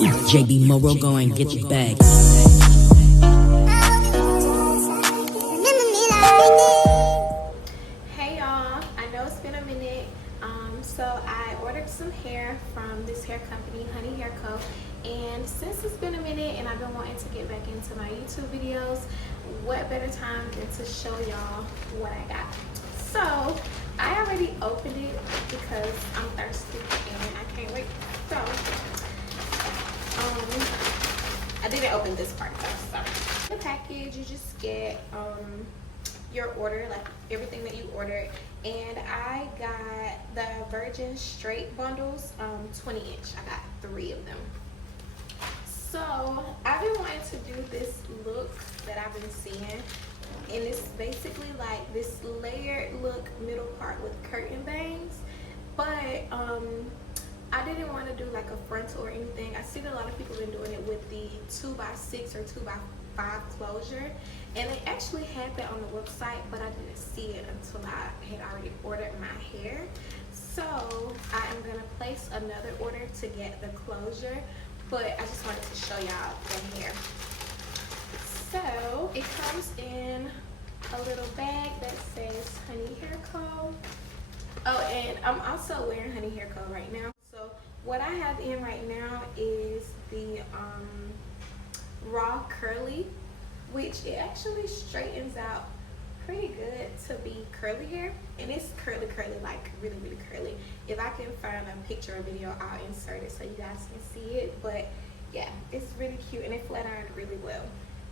JB Morrow, go and get your bag. Hey y'all, I know it's been a minute. So I ordered some hair from this hair company, Honey Hair Co. And since it's been a minute and I've been wanting to get back into my YouTube videos, what better time than to show y'all what I got. So I already opened it because I'm thirsty and I can't wait. So I didn't open this part though. So the package, you just get your order, like everything that you ordered, and I got the Virgin Straight bundles, 20 inch. I got 3 of them. So I've been wanting to do this look that I've been seeing, and it's basically like this layered look, middle part with curtain bangs, but I didn't want to do like a frontal or anything. I seen a lot of people been doing it with the 2x6 or 2x5 closure, and they actually had that on the website, but I didn't see it until I had already ordered my hair. So I am gonna place another order to get the closure, but I just wanted to show y'all the hair. So it comes in a little bag that says Honey Hair Co. Oh, and I'm also wearing Honey Hair Co right now. So what I have in right now is the raw curly, which it actually straightens out pretty good to be curly hair, and it's curly like really curly. If I can find a picture or video, I'll insert it so you guys can see it. But yeah, it's really cute and it flat ironed really well.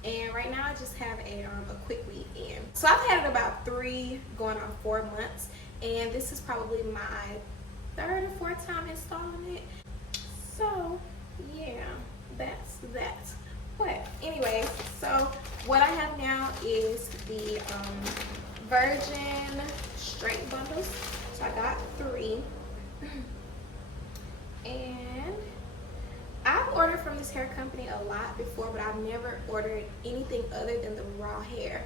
And right now I just have a quick weave in. So I've had it about 3 going on 4 months, and this is probably my 3rd or 4th time installing it. So yeah, that's that. But anyway, so what I have now is the Virgin Straight bundles. So I got 3. And I've ordered from this hair company a lot before, but I've never ordered anything other than the raw hair,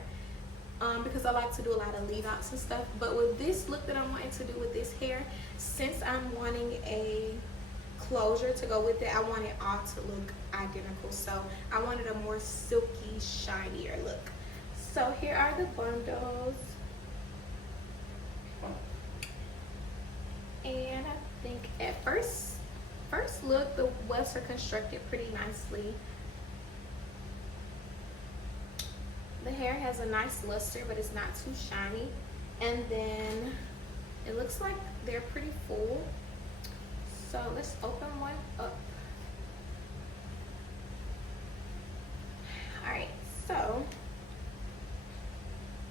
because I like to do a lot of leave outs and stuff. But with this look that I'm wanting to do with this hair, since I'm wanting a closure to go with it, I want it all to look identical. So I wanted a more silky, shinier look. So here are the bundles, and I think at first look, the wefts are constructed pretty nicely. The hair has a nice luster, but it's not too shiny. And then it looks like they're pretty full. So let's open one up. Alright, so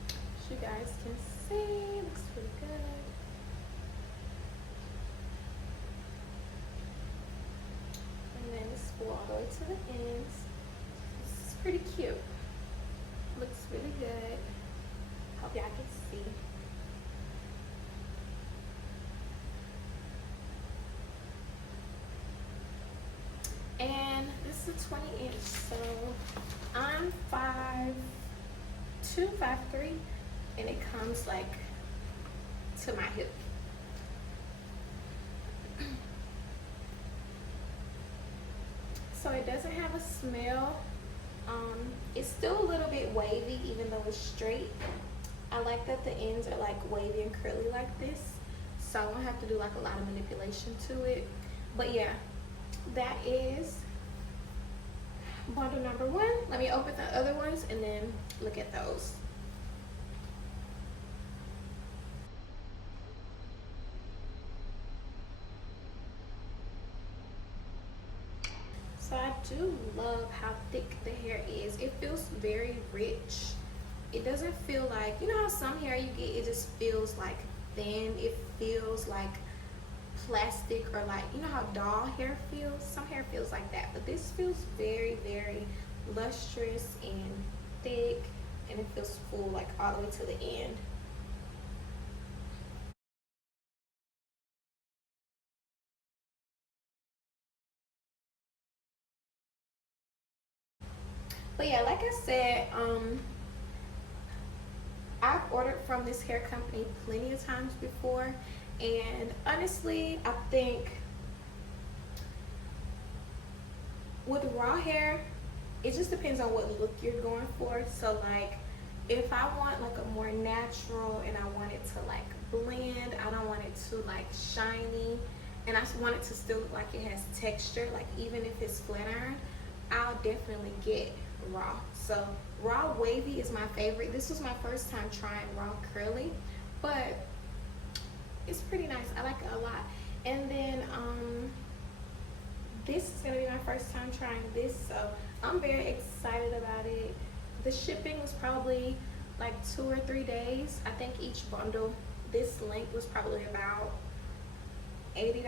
as you guys can see, it looks pretty good. And then it's full all the way to the ends. This is pretty cute. Looks really good. Hope y'all can see. And this is a 20 inch, so I'm 5'2", 5'3", and it comes like to my hip. So it doesn't have a smell. It's still a little bit wavy even though it's straight. I like that the ends are like wavy and curly like this, so I won't have to do like a lot of manipulation to it. But yeah, that is bundle number 1. Let me open the other ones and then look at those. So I do love how thick the hair is. It feels very rich. It doesn't feel like, you know how some hair you get, it just feels like thin. It feels like plastic, or like, you know how doll hair feels? Some hair feels like that, but this feels very lustrous and thick, and it feels full like all the way to the end. But yeah, like I said, I've ordered from this hair company plenty of times before, and honestly, I think with raw hair, it just depends on what look you're going for. So like if I want like a more natural and I want it to like blend, I don't want it to like shiny, and I want it to still look like it has texture, like even if it's flat iron, I'll definitely get raw. So raw wavy is my favorite. This was my first time trying raw curly, but it's pretty nice. I like it a lot. And then this is gonna be my first time trying this, so I'm very excited about it. The shipping was probably like 2 or 3 days. I think each bundle, this length was probably about $80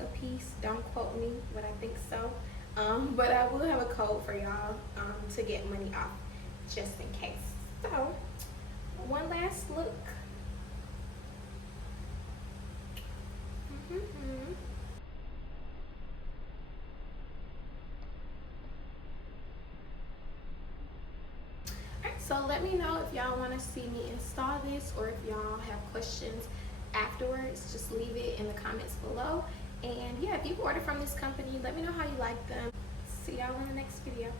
a piece. Don't quote me, but I think so. But I will have a code for y'all to get money off, just in case. So, one last look. Alright, so let me know if y'all want to see me install this, or if y'all have questions afterwards. Just leave it in the comments below. And yeah, if you order from this company, let me know how you like them. See y'all in the next video.